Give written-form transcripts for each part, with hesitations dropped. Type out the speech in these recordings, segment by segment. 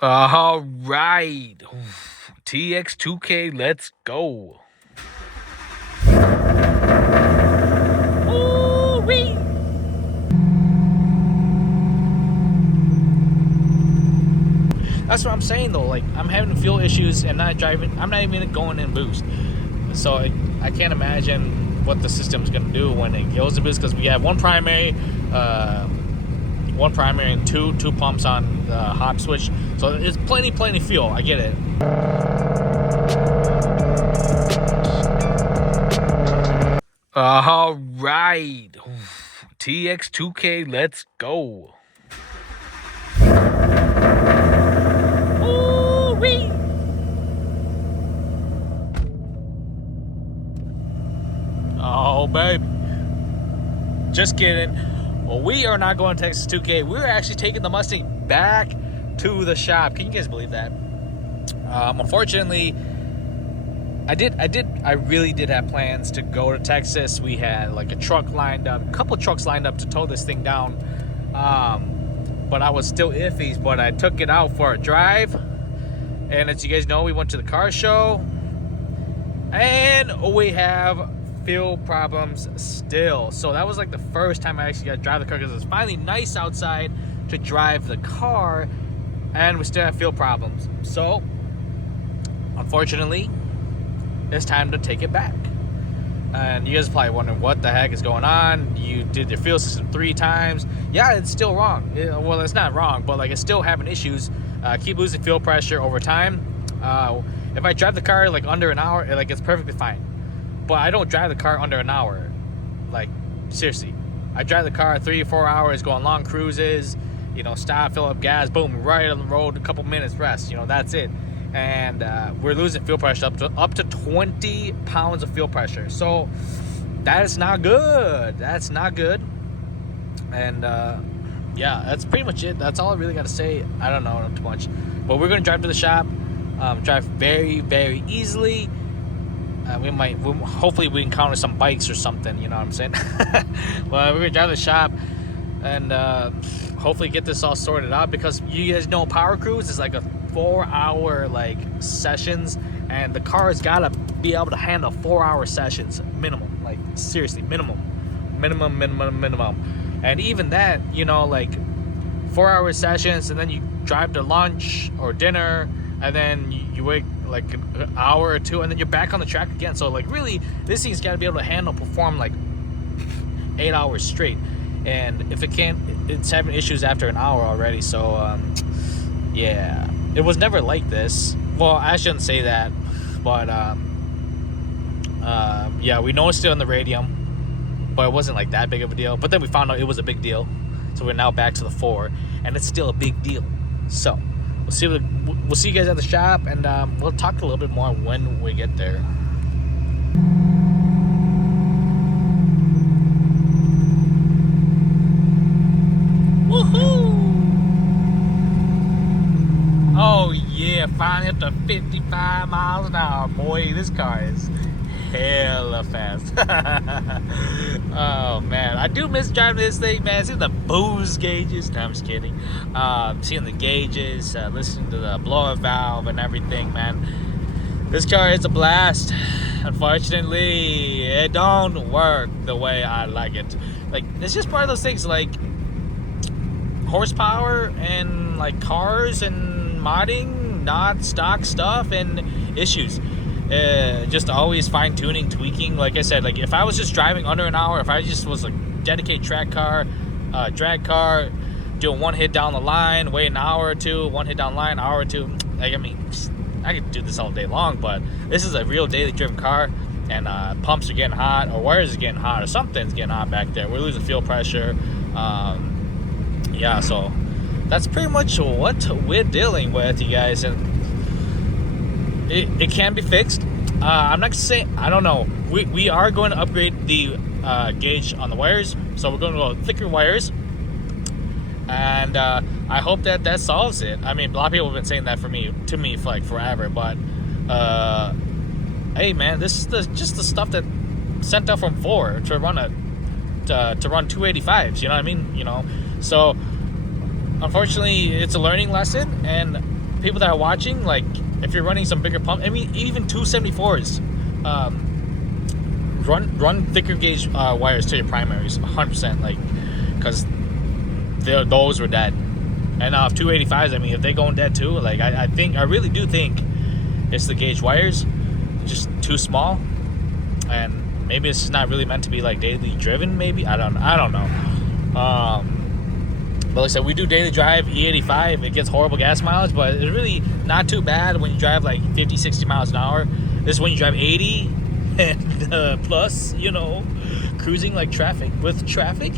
All right. TX2k, let's go. Ooh-wee. That's what I'm saying though. Like, I'm having fuel issues and not driving. I'm not even going in boost. So I can't imagine what the system's gonna do when it goes in boost, because we have one primary and two pumps on the Hobbs switch. So it's plenty fuel. I get it. All right. TX2k, let's go. Ooh-wee. Oh, baby. Just kidding. Well, we are not going to Texas 2K. We're actually taking the Mustang back to the shop. Can you guys believe that? Unfortunately, I really did have plans to go to Texas. We had like a couple trucks lined up to tow this thing down. But I was still iffy, but I took it out for a drive. And as you guys know, we went to the car show. And we have fuel problems still. So that was like the first time I actually got to drive the car, because it was finally nice outside to drive the car. And we still have fuel problems. So, unfortunately, it's time to take it back. And you guys are probably wondering what the heck is going on. You did your fuel system 3 times. Yeah, it's still wrong. Well, it's not wrong, but like, it's still having issues. Keep losing fuel pressure over time. If I drive the car like under an hour, like, it's perfectly fine. But I don't drive the car under an hour. Like, seriously. I drive the car 3 or 4 hours, go on long cruises, stop, fill up gas, boom, right on the road, a couple minutes rest. That's it. And we're losing fuel pressure up to 20 pounds of fuel pressure. So that is not good. That's not good. And yeah, that's pretty much it. That's all I really got to say. I don't know too much, but we're gonna drive to the shop. Drive very easily. Hopefully we encounter some bikes or something. You know what I'm saying? Well, we're gonna drive to the shop and hopefully get this all sorted out, because you guys know Power Cruise is like a 4-hour like sessions, and the car's gotta be able to handle 4-hour sessions minimum. Like, seriously, minimum. And even that, like 4-hour sessions, and then you drive to lunch or dinner, and then you wait like an hour or 2, and then you're back on the track again. So like, really, this thing's got to be able to perform like 8 hours straight. And if it can't, it's having issues after an hour already. So yeah, it was never like this. Well, I shouldn't say that, but yeah, we know it's still in the radium, but it wasn't like that big of a deal. But then we found out it was a big deal, so we're now back to the Fore, and it's still a big deal. So we'll see you guys at the shop, and we'll talk a little bit more when we get there. Woohoo! Oh yeah, finally up to 55 miles an hour, boy. This car is hella fast. Oh man, I do miss driving this thing, man. Seeing the booze gauges. No, I'm just kidding. Seeing the gauges, listening to the blower valve and everything, man. This car is a blast. Unfortunately, it don't work the way I like it. Like, it's just part of those things, like horsepower and like cars and modding, not stock stuff and issues. Just always fine-tuning, tweaking. Like I said, like, if I was just driving under an hour, if I just was a dedicated drag car, doing one hit down the line, wait an hour or 2, one hit down the line, hour or 2, like, I mean, I could do this all day long. But this is a real daily driven car, and pumps are getting hot, or wires are getting hot, or something's getting hot back there. We're losing fuel pressure. Yeah, so that's pretty much what we're dealing with, you guys. And it can be fixed. I'm not saying, I don't know. We are going to upgrade the gauge on the wires, so we're going to go thicker wires, and I hope that solves it. I mean, a lot of people have been saying that to me for like forever, but hey man, this is just the stuff that sent out from Fore to run 285s. You know what I mean? So unfortunately, it's a learning lesson, and people that are watching, like if you're running some bigger pump, I mean even 274s, run thicker gauge wires to your primaries 100%, like, because those were dead. And now if 285s, I mean, if they going dead too, like I really do think it's the gauge wires, just too small, and maybe it's not really meant to be like daily driven. Maybe I don't know. But like I said, we do daily drive E85. It gets horrible gas mileage, but it's really not too bad when you drive like 50, 60 miles an hour. This is when you drive 80 and plus, you know, cruising like traffic. With traffic,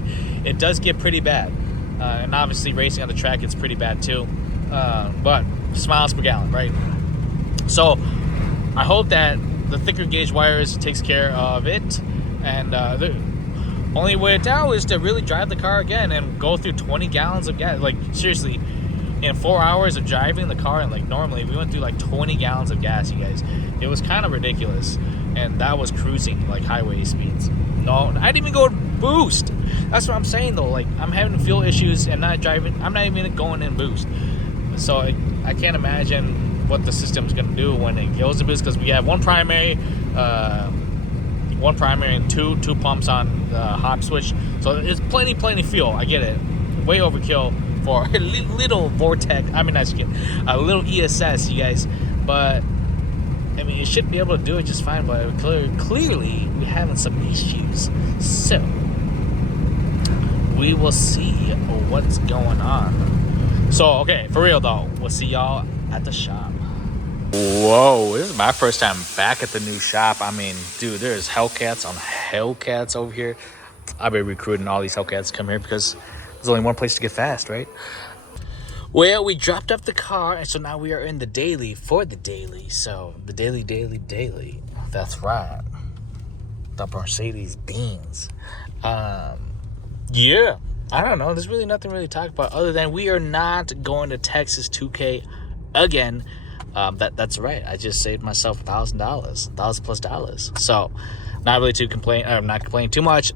it does get pretty bad. And obviously racing on the track, it's pretty bad too. But miles per gallon, right? So I hope that the thicker gauge wires takes care of it. And the only way down is to really drive the car again and go through 20 gallons of gas. Like, seriously, in 4 hours of driving the car, and like normally we went through like 20 gallons of gas, you guys. It was kind of ridiculous. And that was cruising like highway speeds. No, I didn't even go boost. That's what I'm saying though. Like, I'm having fuel issues and not driving. I'm not even going in boost. So I can't imagine what the system's gonna do when it goes to boost, because we have one primary and two pumps on the Hobbs switch. So it's plenty fuel. I get it. Way overkill for a little Vortex. I mean, not just kidding. A little ESS, you guys. But I mean, it should be able to do it just fine. But clearly, we're having some issues. So we will see what's going on. So okay, for real though, we'll see y'all at the shop. Whoa, this is my first time back at the new shop. I mean, dude, there's Hellcats on Hellcats over here. I've been recruiting all these Hellcats to come here because there's only one place to get fast, right? Well, we dropped off the car, and so now we are in the daily for the daily. So, the daily. That's right. The Mercedes Benz. Yeah, I don't know. There's really nothing really to talk about other than we are not going to Texas 2K again. That's right. I just saved myself $1,000+. So, not really to complain. I'm not complaining too much.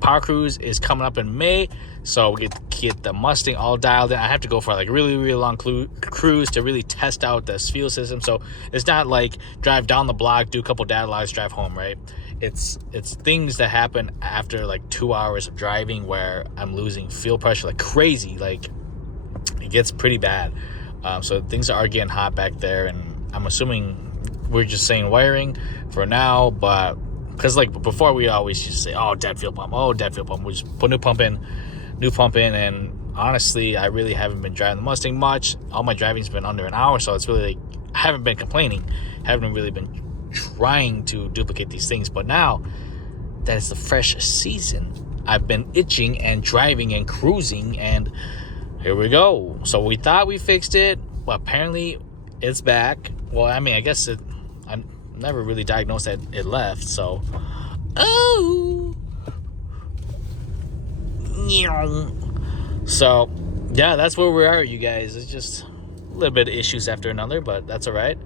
Power Cruise is coming up in May, so we get the Mustang all dialed in. I have to go for like a really long cruise to really test out this fuel system. So it's not like drive down the block, do a couple data logs, drive home, right? It's things that happen after like 2 hours of driving where I'm losing fuel pressure like crazy. Like, it gets pretty bad. So things are getting hot back there, and I'm assuming we're just saying wiring for now, but because like before we always used to say, oh, dead fuel pump, we just put new pump in, and honestly, I really haven't been driving the Mustang much. All my driving's been under an hour, so it's really like, I haven't been complaining, haven't really been trying to duplicate these things. But now that it's the fresh season, I've been itching and driving and cruising, and here we go. So we thought we fixed it, but apparently it's back. Well, I mean, I guess I never really diagnosed that it left, so so yeah, that's where we are, you guys. It's just a little bit of issues after another, but that's all right.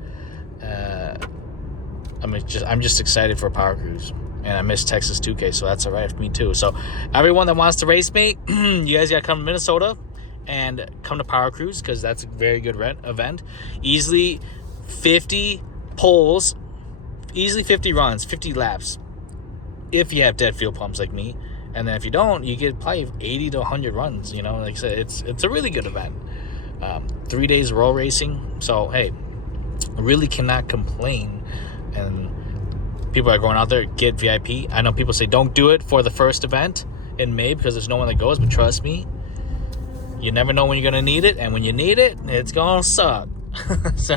I'm just excited for Power Cruise, and I miss Texas 2K, so that's all right for me too. So everyone that wants to race me, you guys gotta come to Minnesota and come to Power Cruise, because that's a very good event. Easily 50 poles, easily 50 runs, 50 laps, if you have dead fuel pumps like me. And then if you don't, you get probably 80 to 100 runs. You know, like I said, it's a really good event. 3 days of roll racing. So hey, I really cannot complain. And people are going out there, get VIP. I know people say don't do it for the first event in May because there's no one that goes, but trust me, you never know when you're gonna need it, and when you need it, it's gonna suck. So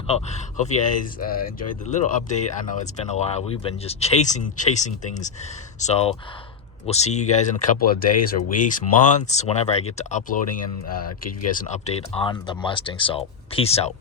hope you guys enjoyed the little update. I know it's been a while. We've been just chasing things. So we'll see you guys in a couple of days or weeks, months, whenever I get to uploading and give you guys an update on the Mustang. So peace out.